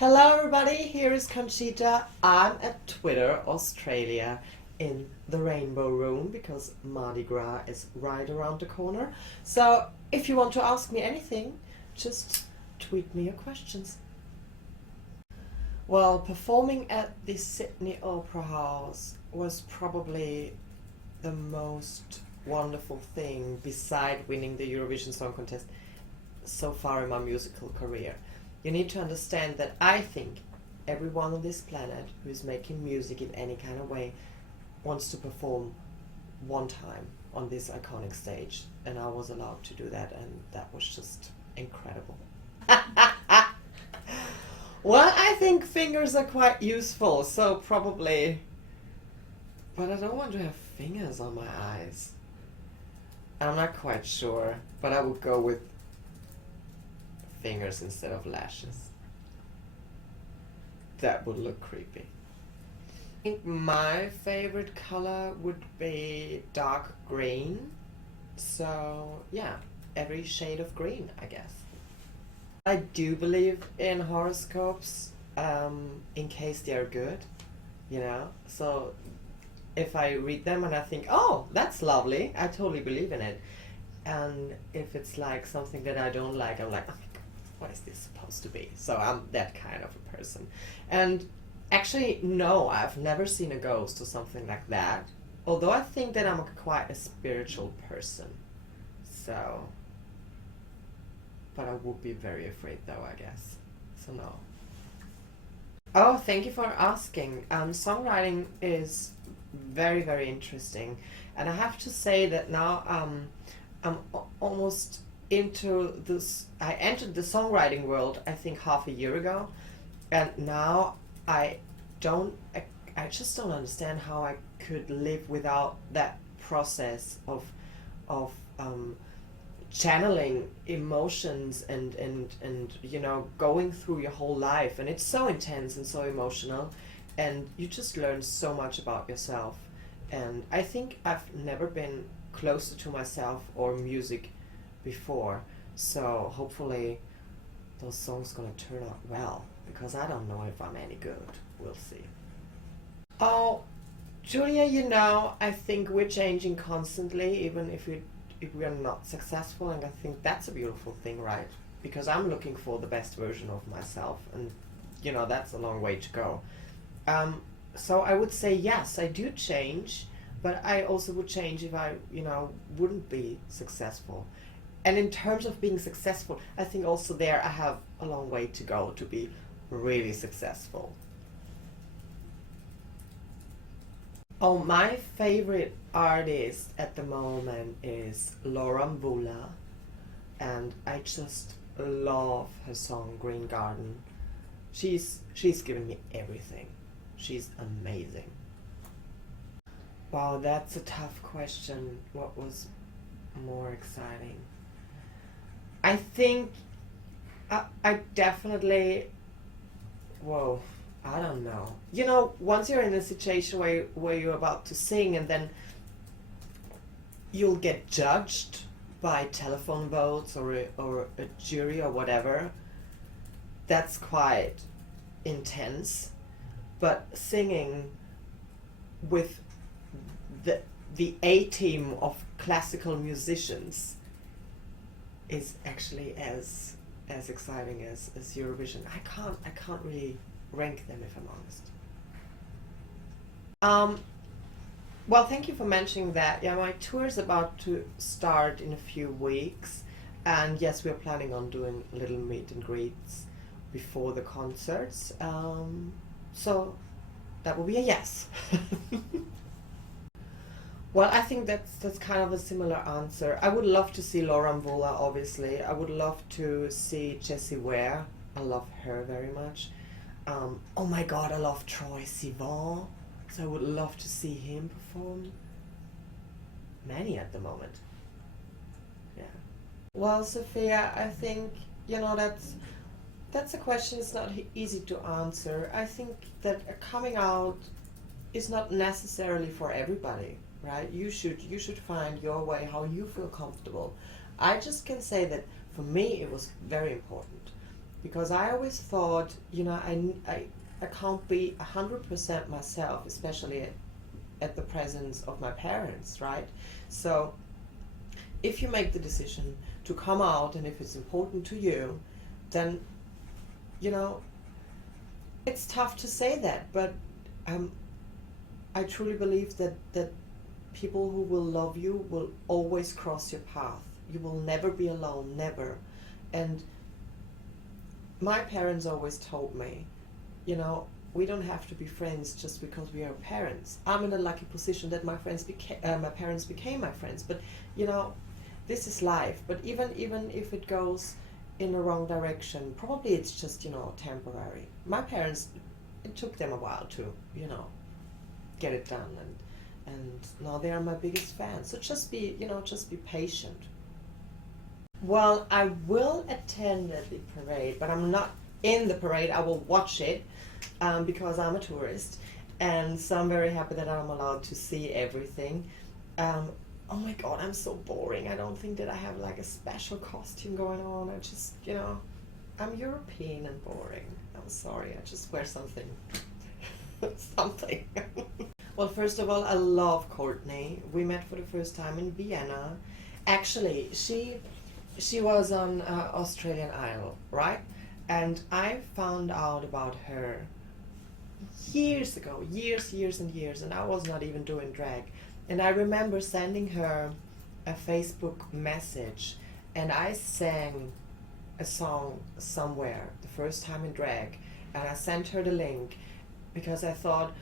Hello everybody, here is Conchita. I'm at Twitter, Australia, in the Rainbow Room because Mardi Gras is right around the corner. So if you want to ask me anything, just tweet me your questions. Well, performing at the Sydney Opera House was probably the most wonderful thing beside winning the Eurovision Song Contest so far in my musical career. You need to understand that I think everyone on this planet who is making music in any kind of way wants to perform one time on this iconic stage, and I was allowed to do that, and that was just incredible. Well, I think fingers are quite useful, so probably, but I don't want to have fingers on my eyes. I'm not quite sure, but I would go with fingers instead of lashes. That would look creepy. I think my favorite color would be dark green. So yeah, every shade of green, I guess. I do believe in horoscopes, in case they are good, So if I read them and I think, oh, that's lovely, I totally believe in it. And if it's like something that I don't like, I'm like, oh my God, what is this supposed to be? So I'm that kind of a person. And actually, no, I've never seen a ghost or something like that. Although I think that I'm quite a spiritual person. So, but I would be very afraid though, I guess. So no. Oh, thank you for asking. Songwriting is very, very interesting. And I have to say that now I'm almost into this. I entered the songwriting world I think half a year ago, and now I just don't understand how I could live without that process of channeling emotions and going through your whole life, and it's so intense and so emotional, and you just learn so much about yourself. And I think I've never been closer to myself or music before, so hopefully those songs gonna turn out well, because I don't know if I'm any good. We'll see. Oh, Julia, I think we're changing constantly, even if we are not successful, and I think that's a beautiful thing, right? Because I'm looking for the best version of myself, and that's a long way to go. So I would say yes, I do change, but I also would change if I wouldn't be successful. And in terms of being successful, I think also there I have a long way to go to be really successful. Oh, my favorite artist at the moment is Laura Mbula, and I just love her song Green Garden. She's given me everything. She's amazing. Wow, that's a tough question. What was more exciting? I think I definitely, whoa, I don't know. Once you're in a situation where you're about to sing, and then you'll get judged by telephone votes or a jury or whatever, that's quite intense. But singing with the A team of classical musicians is actually as exciting as Eurovision. I can't really rank them, if I'm honest. Well, thank you for mentioning that. Yeah, my tour is about to start in a few weeks, and yes, we're planning on doing little meet and greets before the concerts. So that will be a yes. Well, I think that's kind of a similar answer. I would love to see Laura Mvola, obviously. I would love to see Jessie Ware. I love her very much. Oh my God, I love Troye Sivan. So I would love to see him perform. Many at the moment. Yeah. Well, Sophia, I think that's a question. It's not easy to answer. I think that coming out is not necessarily for everybody. Right? You should find your way, how you feel comfortable. I just can say that for me it was very important. because I always thought, I can't be 100% myself, especially at the presence of my parents, right? So if you make the decision to come out, and if it's important to you, then, it's tough to say that, but I truly believe that people who will love you will always cross your path. You will never be alone, never. And my parents always told me, we don't have to be friends just because we are parents. I'm in a lucky position that my parents became my friends. But this is life. But even if it goes in the wrong direction, probably it's just temporary. My parents, it took them a while to get it done, and now they are my biggest fans. So just be patient. Well, I will attend the parade, but I'm not in the parade. I will watch it because I'm a tourist, and so I'm very happy that I'm allowed to see everything. Oh my god, I'm so boring. I don't think that I have like a special costume going on. I just, I'm European and boring. I'm sorry, I just wear something. Something. Well, first of all, I love Courtney. We met for the first time in Vienna. Actually, she was on Australian Idol, right? And I found out about her years ago, years and years, and I was not even doing drag. And I remember sending her a Facebook message, and I sang a song somewhere the first time in drag, and I sent her the link because I thought,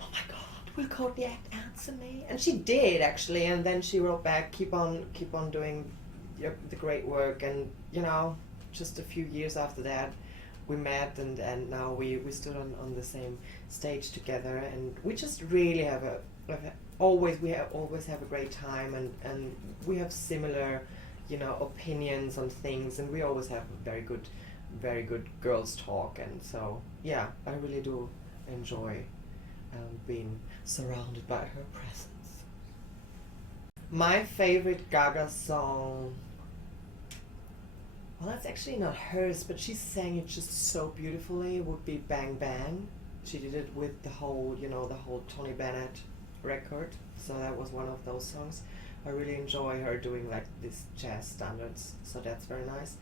oh my god, will Courtney answer me? And she did, actually, and then she wrote back, keep on doing the great work. And just a few years after that we met, and now we stood on the same stage together, and we just really always have a great time, and we have similar opinions on things, and we always have very good girls talk. And so yeah, I really do enjoy being surrounded by her presence. My favorite Gaga song, well, that's actually not hers, but she sang it just so beautifully, would be Bang Bang. She did it with the whole Tony Bennett record, so that was one of those songs. I really enjoy her doing like these jazz standards, so that's very nice.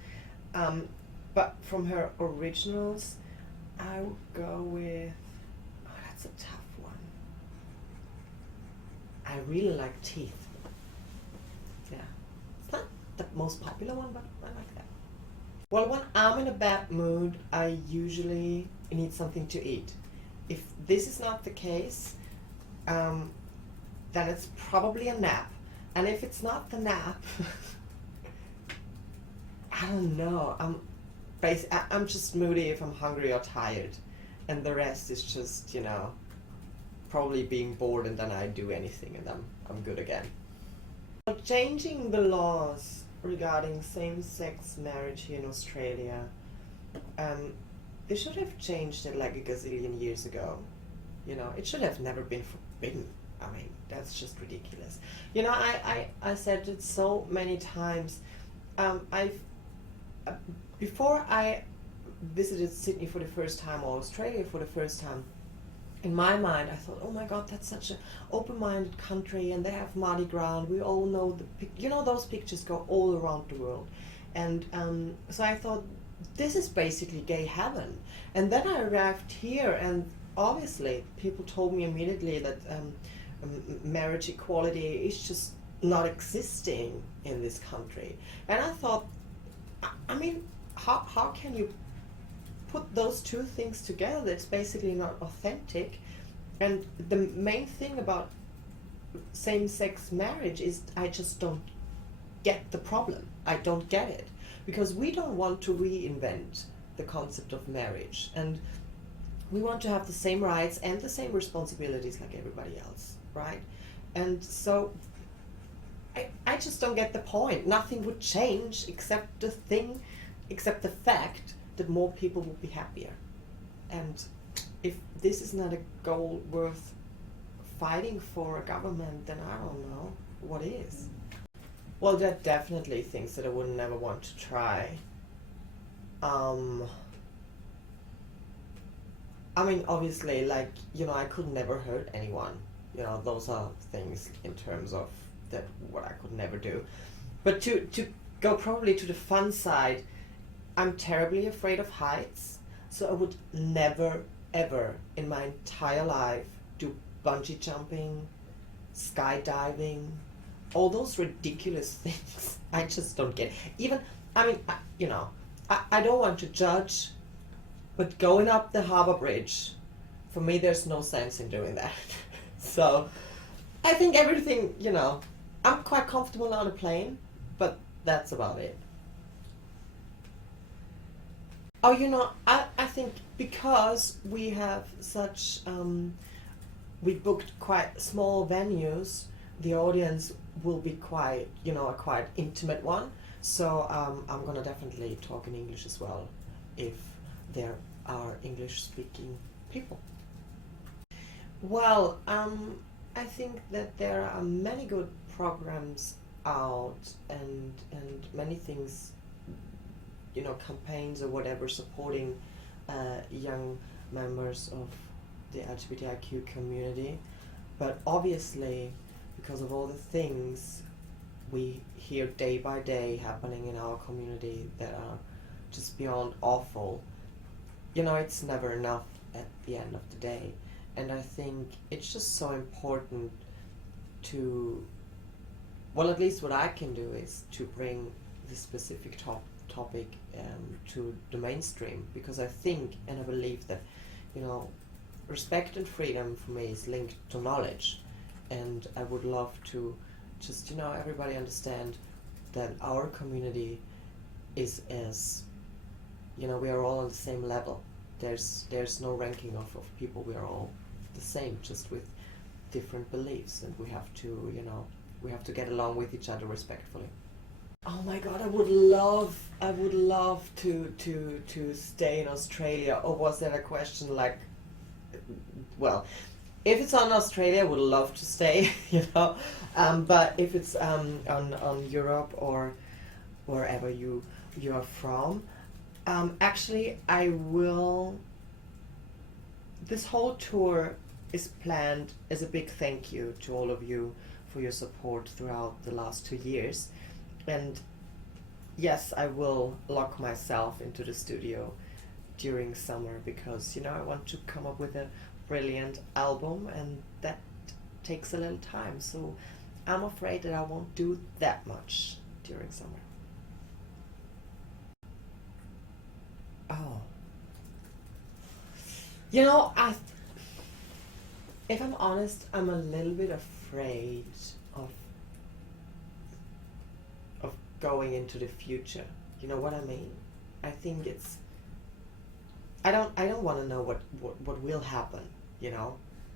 But from her originals, I would go with, oh, that's a tough one. I really like Teeth. Yeah, it's not the most popular one, but I like that. Well, when I'm in a bad mood, I usually need something to eat. If this is not the case, then it's probably a nap. And if it's not the nap, I don't know. I'm just moody if I'm hungry or tired, and the rest is just probably being bored, and then I do anything, and I'm good again. Well, changing the laws regarding same-sex marriage here in Australia, they should have changed it like a gazillion years ago. It should have never been forbidden. I mean, that's just ridiculous. I said it so many times. Before I visited Sydney for the first time, or Australia for the first time, in my mind I thought, oh my god, that's such an open-minded country, and they have Mardi Gras, and we all know those pictures go all around the world. And so I thought, this is basically gay heaven. And then I arrived here, and obviously people told me immediately that marriage equality is just not existing in this country. And I thought, I mean, how can you put those two things together? It's basically not authentic. And the main thing about same-sex marriage is I just don't get the problem. I don't get it, because we don't want to reinvent the concept of marriage, and we want to have the same rights and the same responsibilities like everybody else, right? And so I just don't get the point. Nothing would change except the fact that more people would be happier. And if this is not a goal worth fighting for a government, then I don't know what is. Well, there are definitely things that I would never want to try. Um, I mean, obviously, like, I could never hurt anyone. Those are things in terms of that what I could never do. But to go probably to the fun side, I'm terribly afraid of heights, so I would never, ever in my entire life do bungee jumping, skydiving, all those ridiculous things. I just don't get it. Even, I mean, I don't want to judge, but going up the harbor bridge, for me, there's no sense in doing that. So, I think everything, I'm quite comfortable on a plane, but that's about it. Oh, I think because we have such, we booked quite small venues, the audience will be quite, a quite intimate one. So I'm gonna definitely talk in English as well, if there are English-speaking people. Well, I think that there are many good programs out and many things, campaigns or whatever supporting young members of the LGBTIQ community. But obviously, because of all the things we hear day by day happening in our community that are just beyond awful, it's never enough at the end of the day. And I think it's just so important to, well, at least what I can do is to bring this specific topic to the mainstream, because I think and I believe that, respect and freedom for me is linked to knowledge. And I would love to just, everybody understand that our community is as, we are all on the same level. There's no ranking of people. We are all the same, just with different beliefs, and we have to get along with each other respectfully. Oh my God, I would love to stay in Australia. Or was that a question like, well, if it's on Australia, I would love to stay, but if it's on Europe or wherever you are from, actually I will, this whole tour is planned as a big thank you to all of you for your support throughout the last 2 years. And yes, I will lock myself into the studio during summer because, I want to come up with a brilliant album, and that takes a little time. So I'm afraid that I won't do that much during summer. Oh. If I'm honest, I'm a little bit afraid of going into the future. You know what I mean? I think it's, I don't want to know what will happen.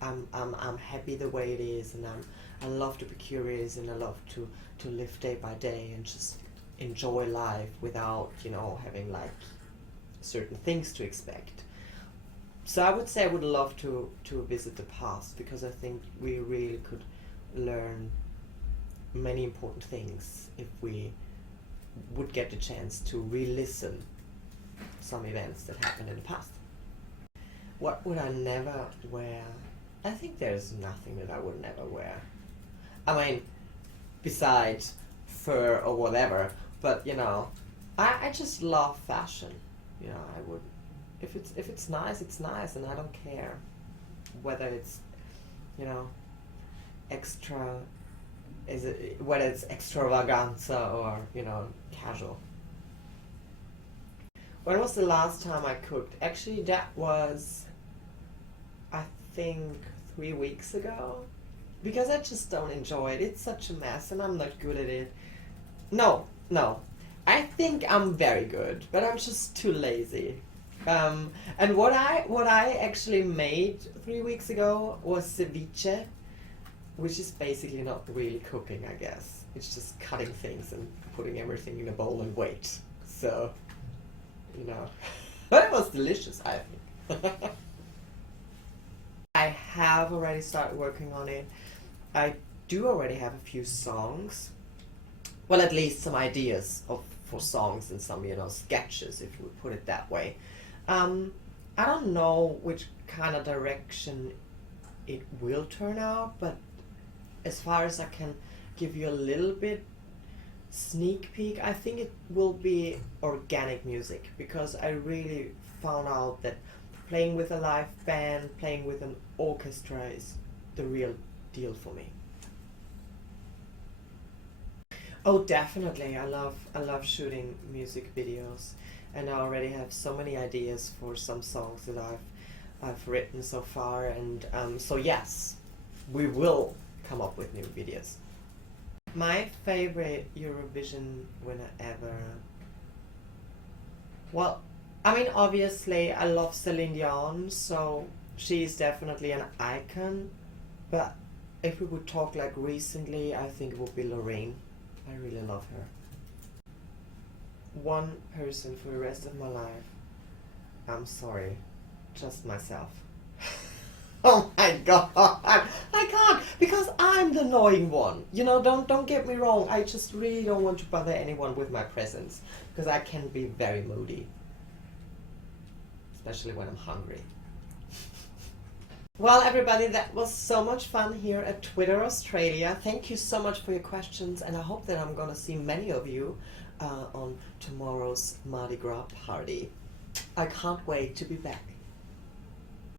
I'm happy the way it is, and I love to be curious, and I love to live day by day and just enjoy life without having like certain things to expect. So I would say I would love to visit the past, because I think we really could learn many important things if we would get the chance to re-listen some events that happened in the past. What would I never wear? I think there's nothing that I would never wear. I mean, besides fur or whatever, but I just love fashion. I would, if it's nice, it's nice, and I don't care whether it's extra, whether it's extravaganza or casual. When was the last time I cooked? Actually, that was, I think, 3 weeks ago. Because I just don't enjoy it. It's such a mess, and I'm not good at it. No. I think I'm very good, but I'm just too lazy. And what I actually made 3 weeks ago was ceviche, which is basically not really cooking, I guess. It's just cutting things and putting everything in a bowl and wait. So, but it was delicious, I think. I have already started working on it. I do already have a few songs. Well, at least some ideas of for songs and some, you know, sketches, if we put it that way. I don't know which kind of direction it will turn out, but as far as I can give you a little bit sneak peek, I think it will be organic music, because I really found out that playing with a live band, playing with an orchestra is the real deal for me. Oh, definitely. I love shooting music videos, and I already have so many ideas for some songs that I've written so far, and so yes, we will come up with new videos. My favorite Eurovision winner ever. Well, I mean, obviously I love Celine Dion, so she's definitely an icon. But if we would talk like recently, I think it would be Lorraine. I really love her. One person for the rest of my life. I'm sorry, just myself. Oh my god, I can't, because I'm the annoying one. You know, don't get me wrong, I just really don't want to bother anyone with my presence, because I can be very moody. Especially when I'm hungry. Well, everybody, that was so much fun here at Twitter Australia. Thank you so much for your questions, and I hope that I'm gonna see many of you on tomorrow's Mardi Gras party. I can't wait to be back.